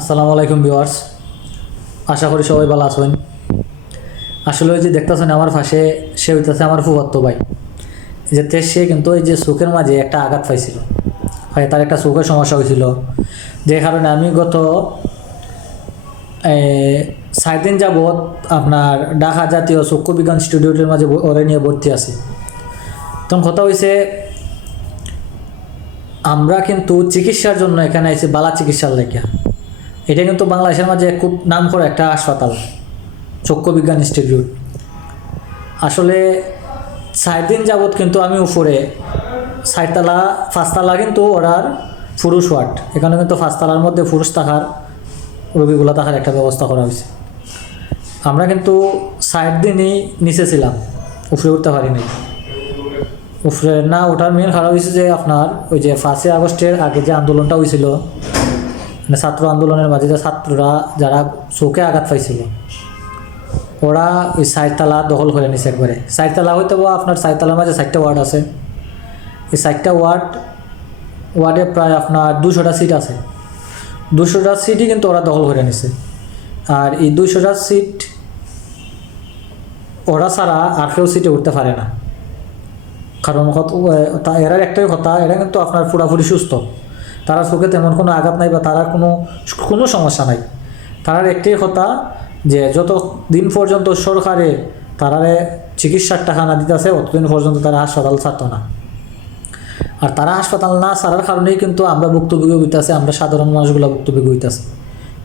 আসসালামু আলাইকুম ভিউয়ার্স। আশা করি সবাই ভালো আছেন। আসলে ওই যে দেখতেছেন আমার ফাঁসে, সে হইতেছে আমার ফুফাত্ত ভাই। যে তে সে কিন্তু ওই যে চোখের মাঝে একটা আঘাত পাইছিল। হয় তার একটা চোখের সমস্যা হয়েছিল যে কারণে আমি গত সাত দিন যাবৎ আপনার ঢাকা জাতীয় চক্ষু বিজ্ঞান ইনস্টিটিউটের মাঝে ওরে নিয়ে ভর্তি আছি। তখন কথা হয়েছে আমরা কিন্তু চিকিৎসার জন্য এখানে আইছি বালা চিকিৎসার লেখা এটা কিন্তু বাংলাদেশের মাঝে খুব নাম করা একটা হাসপাতাল চক্ষু বিজ্ঞান ইনস্টিটিউট। আসলে চার দিন যাবৎ কিন্তু আমি উপরে চারতলা পাঁচতলা কিন্তু ওরার পুরুষ ওয়ার্ড। এখানে কিন্তু পাঁচতলার মধ্যে পুরুষ থাকার, রোগীগুলো থাকার একটা ব্যবস্থা করা হয়েছে। আমরা কিন্তু চার দিনই নিচে ছিলাম উপরে উঠতে পারিনি। উপরে না ওঠার মেন খারাপ হয়েছে যে আপনার ওই যে ফার্স্টে আগস্টের আগে যে আন্দোলনটা হয়েছিল মানে ছাত্র আন্দোলনের মাঝে যে ছাত্ররা যারা চোখে আঘাত পাইছিল, ওরা ওই চারতলা দখল করে নিছে একবারে। চারতলা হইতে বা আপনার চারতলার মাঝে চারটা ওয়ার্ড আছে। এই চারটা ওয়ার্ড ওয়ার্ডে প্রায় আপনার দুশোটা সিট আছে। দুশোটা সিটই কিন্তু ওরা দখল করে নিছে। আর এই দুশোটা সিট ওরা ছাড়া আর কেউ সিটে উঠতে পারে না। কারণ এরার একটাই কথা, এরা কিন্তু আপনার পুরাপুরি সুস্থ। তারা চোখে তেমন কোনো আঘাত নাই বা তারা কোনো কোনো সমস্যা নাই। তারার একটাই কথা যে যত দিন পর্যন্ত সরকারে তারারে চিকিৎসার টাকা না দিতেছে, অতদিন পর্যন্ত তারা হাসপাতাল ছাড়তো না। আর তারা হাসপাতাল না ছাড়ার কারণেই কিন্তু আমরা ভুক্তভোগী হইতেছে, আমরা সাধারণ মানুষগুলো ভুক্তভোগী হইতেছে।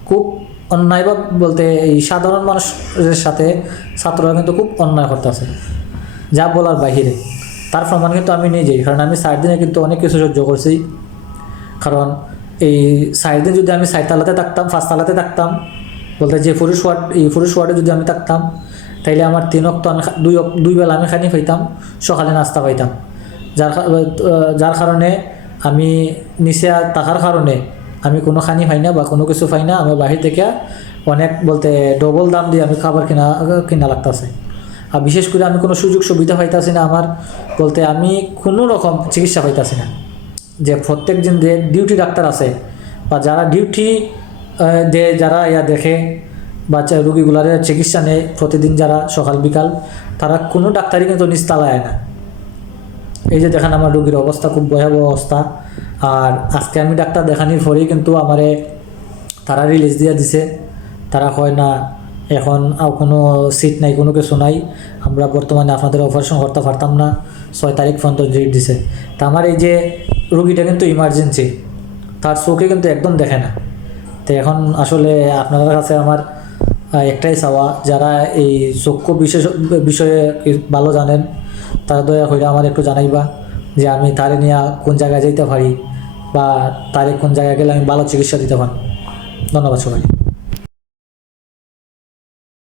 খুব অন্যায় বা বলতে এই সাধারণ মানুষের সাথে ছাত্ররা কিন্তু খুব অন্যায় করতেছে, যা বলার বাহিরে। তার প্রমাণ কিন্তু আমি নিজেই, কারণ আমি চার দিনে কিন্তু অনেক কিছু সহ্য করছি। কারণ এই সাইডে যদি আমি চারতলাতে থাকতাম পাঁচতলাতে থাকতাম, বলতে যে পুরুষ ওয়ার্ড, এই পুরুষ ওয়ার্ডে যদি আমি থাকতাম, তাইলে আমার তিন অক্ত আমি দুই দুই বেলা আমি খানি পাইতাম সকালে নাস্তা পাইতাম। যার যার কারণে আমি নিচে থাকার কারণে আমি কোনো খানি পাই না বা কোনো কিছু পাই না আমি বাহির থেকে অনেক বলতে ডবল দাম দিয়ে আমি খাবার কিনা কিনা লাগতেছে। আর বিশেষ করে আমি কোনো সুযোগ সুবিধা পাইতাছি না, আমার বলতে আমি কোনো রকম চিকিৎসা পাইতাছি না। যে প্রত্যেক দিন যে ডিউটি ডাক্তার আছে বা যারা ডিউটি দে, যারা ইয়া দেখে বা রুগীগুলারে চিকিৎসা নেয় প্রতিদিন যারা সকাল, বিকাল, তারা কোনো ডাক্তারই কিন্তু নিচ তালায় না। এই যে দেখেন আমার রুগীর অবস্থা, খুব ভয়াবহ অবস্থা। আর আজকে আমি ডাক্তার দেখানির পরেই কিন্তু আমারে তারা রিলিজ দিয়ে দিছে। তারা কয়, না, এখন কোনো সিট নাই, কোনো কিছু নাই। আমরা বর্তমানে আপনাদের অপারেশন করতে পারতাম না। ছয় তারিখ পর্যন্ত ডেট দিছে। তা আমার এই যে রুগীটা কিন্তু ইমার্জেন্সি তার চোখে কিন্তু একদম দেখে না। তো এখন আসলে আপনাদের কাছে আমার একটাই চাওয়া, যারা এই চক্ষু বিশেষ, বিষয়ে ভালো জানেন, তারা দয়া করে আমার একটু জানাইবা যে আমি তারে নিয়ে কোন জায়গায় যেতে পারি বা তারে কোন জায়গায় গেলে আমি ভালো চিকিৎসা দিতে পারি। ধন্যবাদ সবাই